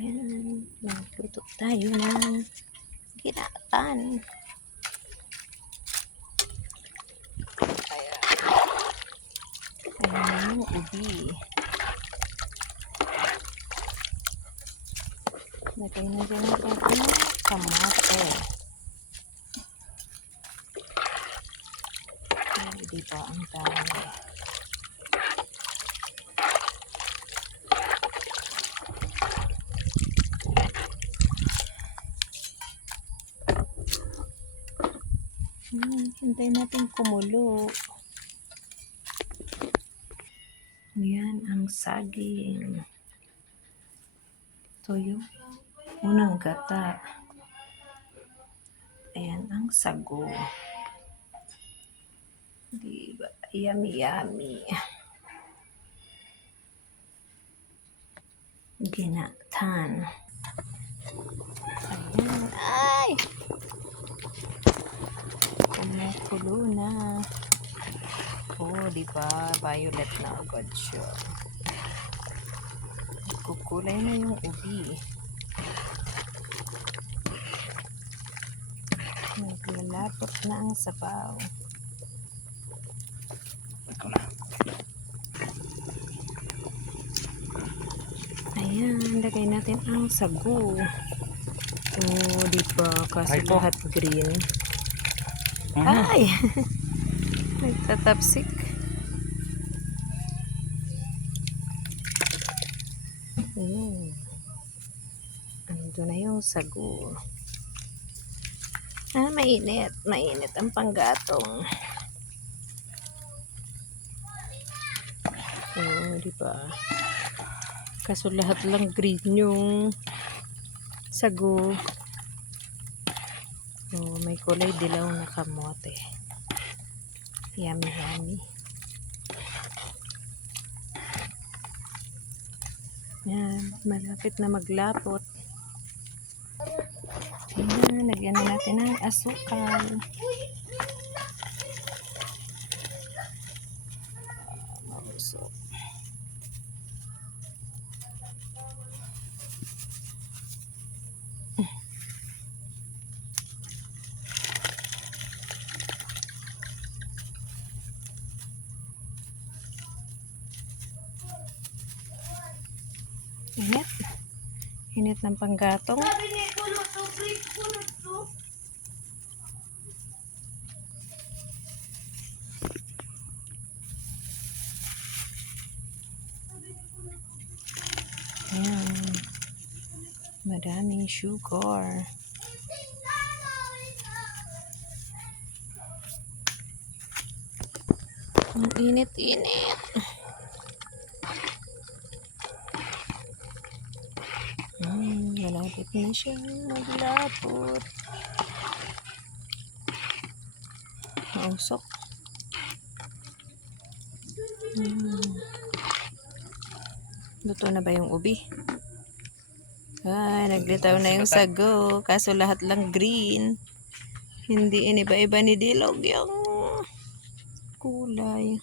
Ayan, magluto tayo ng ginatan. Ayan, ayan yung ubi. Lagay na din natin ang kamote. Diba ang dami. Hintayin natin kumulo. Ayan ang saging. Ito yung unang gata. Ayan ang sago. Diba? Yummy, yummy. Ginatan. Ayan. Ay! Kumukulo na. Oh, diba? Violet na agad siya. Kukulay na yung ubi. Naglalapot na ang sabaw. Ayan, lagay natin ang sago. Oh, diba? Kasi lahat green. Ay! Nagtatapsik. Ando na yung sago. Mainit. Mainit ang panggatong. Oh, diba? Kaso lahat lang green yung sago. Oh, may kulay dilaw na kamote. Yummy, yummy. Yan, malapit na maglapot. Ayan, lagyan na natin ng asukal. Mausok. Init. Init ng panggatong. Ayan. Madaming sugar. Ang init-init. Malapit na siyang maglapot. Mausok. Luto na ba yung ubi? Ay, naglitaw na yung sago. Kaso lahat lang green. Hindi iniba-iba ni Dilog yung kulay.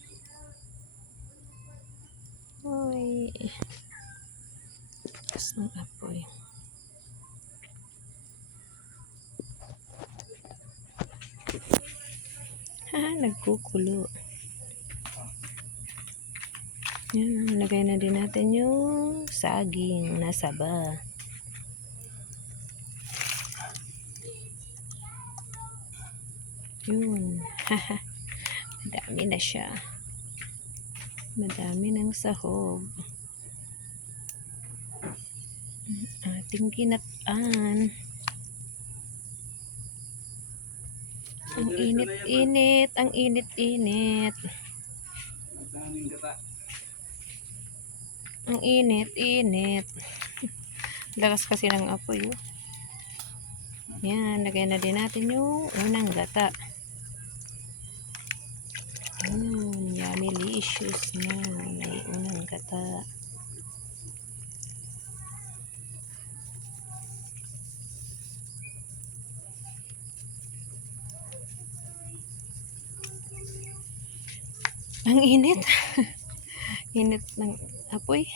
Uy. Tapos ng apoy. Nagkukulo. Yan, lagay na din natin yung saging na saba. Yun. Madami na siya. Madami ng sahog. Ating ginatan. Ang init-init. Ang init-init. Ang init-init. Lakas kasi ng apoy. Yan, lagay na din natin yung unang gata. Yummy delicious na. May unang gata. Ang init. Init ng apoy.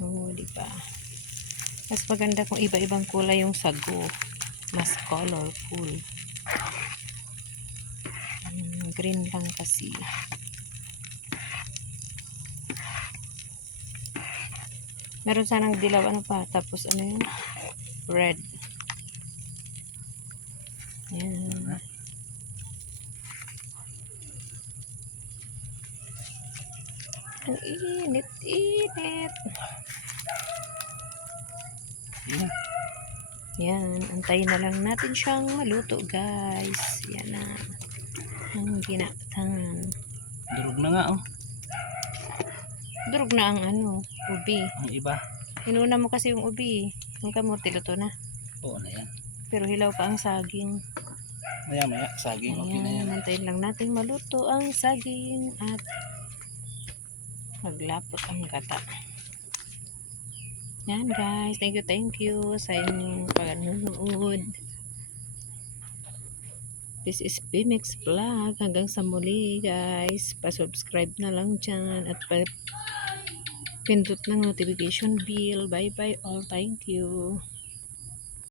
Oh, di ba? Mas maganda kung iba-ibang kulay yung sago. Mas colorful. Green lang kasi. Meron sanang dilaw ano pa. Tapos ano yun? Red. Yan. Ang init-init. Yan. Antayin na lang natin siyang maluto, guys. Yan na. Ang ginatan. Durog na nga oh. Durog na ang ano, ubi. Ang iba. Inuna mo kasi yung ubi. Yung kamote luto na. Oo na yan. Pero hilaw pa ang saging. Maya saging okay na yan. Ayan, antayin lang natin maluto ang saging at maglapot ang gata. Yan guys, thank you sa inyong panonood. This is Bimix Vlog. Hanggang sa muli guys. Pa-subscribe na lang dyan at pindot ng notification bell. Bye bye all. Thank you.